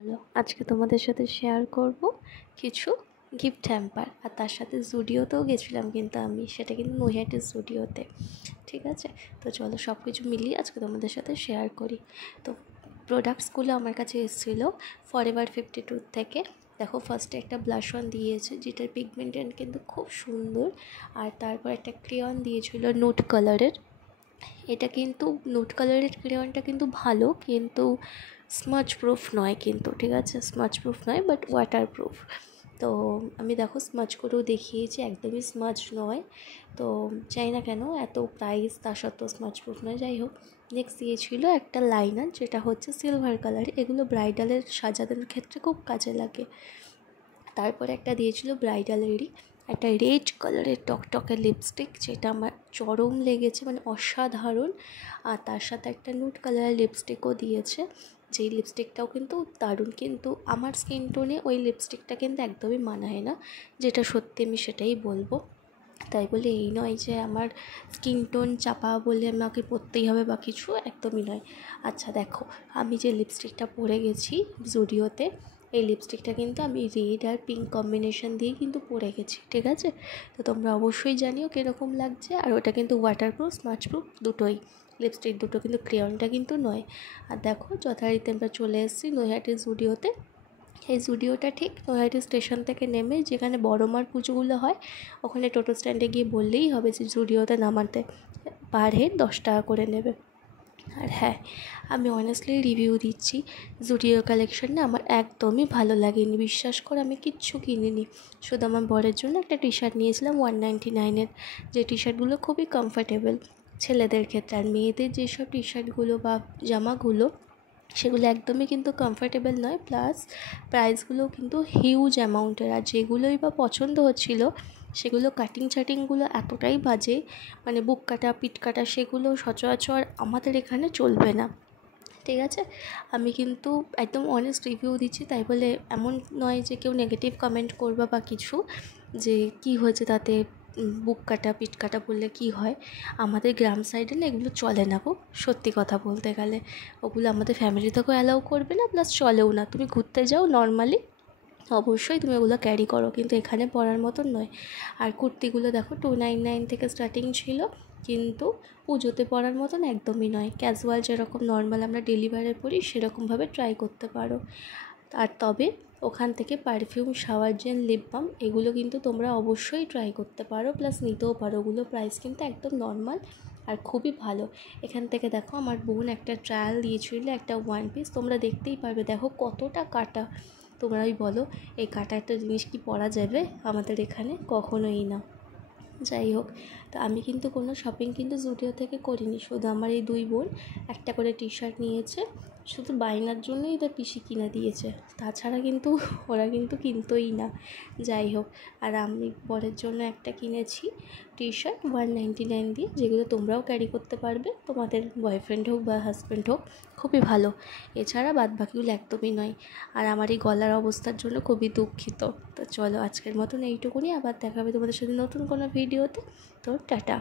Hello, আজকে তোমাদের সাথে শেয়ার করব কিছু গিফট হ্যাম্পার। আর তার সাথে জুডিওতেও গেছিলাম, কিন্তু আমি সেটা কিন্তু নৈহাটির জুডিওতে। ঠিক আছে, তো চলো সব কিছু মিলিয়ে আজকে তোমাদের সাথে শেয়ার করি। তো প্রোডাক্টসগুলো আমার কাছে এসেছিলো ফরএভার 52 থেকে। দেখো, ফার্স্টে একটা ব্লাশ অন দিয়েছে যেটার পিগমেন্টেন্ট কিন্তু খুব সুন্দর। আর তারপর একটা ক্রেয়ন দিয়েছিল নোট কালারের। এটা কিন্তু নোট কালারের ক্রেয়নটা কিন্তু ভালো, কিন্তু স্মাচ প্রুফ নয় কিন্তু, ঠিক আছে, স্মাচ প্রুফ নয় বাট ওয়াটার প্রুফ। তো আমি দেখো স্মাচ করেও দেখিয়েছি, একদমই স্মাচ নয়। তো চাই না কেন এত প্রাইস, তা সত্ত্বেও স্মাচ প্রুফ নয়। যাই হোক, নেক্সট দিয়েছিল একটা লাইনার যেটা হচ্ছে সিলভার কালার। এগুলো ব্রাইডালের সাজানোর ক্ষেত্রে খুব কাজে লাগে। তারপরে একটা দিয়েছিল ব্রাইডালেরই একটা রেড কালারের টকটকে লিপস্টিক, যেটা আমার চরম লেগেছে, মানে অসাধারণ। আর তার সাথে একটা নুড কালারের লিপস্টিকও দিয়েছে, যেই লিপস্টিকটাও কিন্তু দারুণ। কিন্তু আমার স্কিন টোনে ওই লিপস্টিকটা কিন্তু একদমই মানায় না, যেটা সত্যি আমি সেটাই বলবো। তাই বলে এই নয় যে আমার স্কিন টোন চাপা বলে আমাকে পরতেই হবে বা কিছু, একদমই নয়। আচ্ছা দেখো, আমি যে লিপস্টিকটা পরে গেছি জুডিওতে, এই লিপস্টিকটা কিন্তু আমি রেড আর পিঙ্ক কম্বিনেশন দিয়ে কিন্তু পরে গেছি, ঠিক আছে। তো তোমরা অবশ্যই জানিও কীরকম লাগছে। আর ওটা কিন্তু ওয়াটারপ্রুফ স্মাচপ্রুফ দুটোই, লিপস্টিক দুটো, কিন্তু ক্রেয়নটা কিন্তু নয়। আর দেখো, যথারীতি আমরা চলে এসেছি নৈহাটির জুডিওতে। এই জুডিওটা ঠিক নৈহাটি স্টেশন থেকে নেমে যেখানে বড় মার পুজোগুলো হয়, ওখানে টোটো স্ট্যান্ডে গিয়ে বললেই হবে যে জুডিওতে নামাতে, পার হেড 10 টাকা করে নেবে। আর হ্যাঁ, আমি অনেস্টলি রিভিউ দিচ্ছি, জুডিও কালেকশন না আমার একদমই ভালো লাগেনি। বিশ্বাস করে আমি কিচ্ছু কিনিনি, শুধু আমার বরের জন্য একটা টি শার্ট নিয়েছিলাম 199-এর, যে টি শার্টগুলো খুবই কমফর্টেবল ছেলেদের ক্ষেত্রে। আর মেয়েদের যেসব টি শার্টগুলো বা জামাগুলো, সেগুলো একদমই কিন্তু কমফর্টেবল নয়, প্লাস প্রাইসগুলো কিন্তু হিউজ অ্যামাউন্টের। আর যেগুলোই বা পছন্দ হচ্ছিলো, সেগুলো কাটিংগুলো এতটাই বাজে, মানে বুক কাটা পিঠ কাটা, সেগুলো সচরাচর আমাদের এখানে চলবে না, ঠিক আছে। আমি কিন্তু একদম অনেস্ট রিভিউ দিচ্ছি, তাই বলে এমন নয় যে কেউ নেগেটিভ কমেন্ট করবা বা কিছু, যে কি হয়েছে তাতে, বুক কাটা পিঠ কাটা বললে কি হয়। আমাদের গ্রাম সাইডে না এগুলো চলে না গো, সত্যি কথা বলতে গেলে। ওগুলো আমাদের ফ্যামিলি থেকেও অ্যালাউ করবে না, প্লাস চলেও না। তুমি ঘুরতে যাও নর্মালি, অবশ্যই তুমি ওগুলো ক্যারি করো, কিন্তু এখানে পরার মতন নয়। আর কুর্তিগুলো দেখো 299 থেকে স্টার্টিং ছিল, কিন্তু পুজোতে পরার মতন একদমই নয়। ক্যাজুয়াল যেরকম নর্মাল আমরা ডেলিভারে পরি, সেরকমভাবে ট্রাই করতে পারো। আর তবে ওখান থেকে perfume, shower gel, lip balm, এগুলো কিন্তু তোমরা অবশ্যই ট্রাই করতে পারো, প্লাস নিতেও পারো। ওগুলো প্রাইস কিন্তু একদম নর্মাল আর খুবই ভালো। এখান থেকে দেখো, আমার বোন একটা ট্রায়াল দিয়েছিল একটা ওয়ান পিস, তোমরা দেখতেই পারবে। দেখো কতটা কাটা, তোমরাই বলো এই কাটা একটা জিনিস কি পরা যাবে আমাদের এখানে? কখনোই না। যাই হোক, তো আমি কিন্তু কোনো শপিং কিন্তু জুডিও থেকে করিনি, শুধু আমার এই দুই বোন একটা করে টি শার্ট নিয়েছে, শুধু বায়নার জন্যই ওদের পিসি কিনে দিয়েছে, তাছাড়া কিন্তু ওরা কিন্তু কিনতোই না। যাই হোক, আর আমি বরের জন্য একটা কিনেছি টি শার্ট 199 দিয়ে, যেগুলো তোমরাও ক্যারি করতে পারবে, তোমাদের বয়ফ্রেন্ড হোক বা হাজব্যান্ড হোক, খুবই ভালো। এছাড়া বাদ বাকিগুলো একদমই নয়। আর আমার এই গলার অবস্থার জন্য খুবই দুঃখিত। তো চলো আজকের মতন এইটুকুনি, আবার দেখা হবে তোমাদের সাথে নতুন কোনো ভিডিওতে। তো টাটা।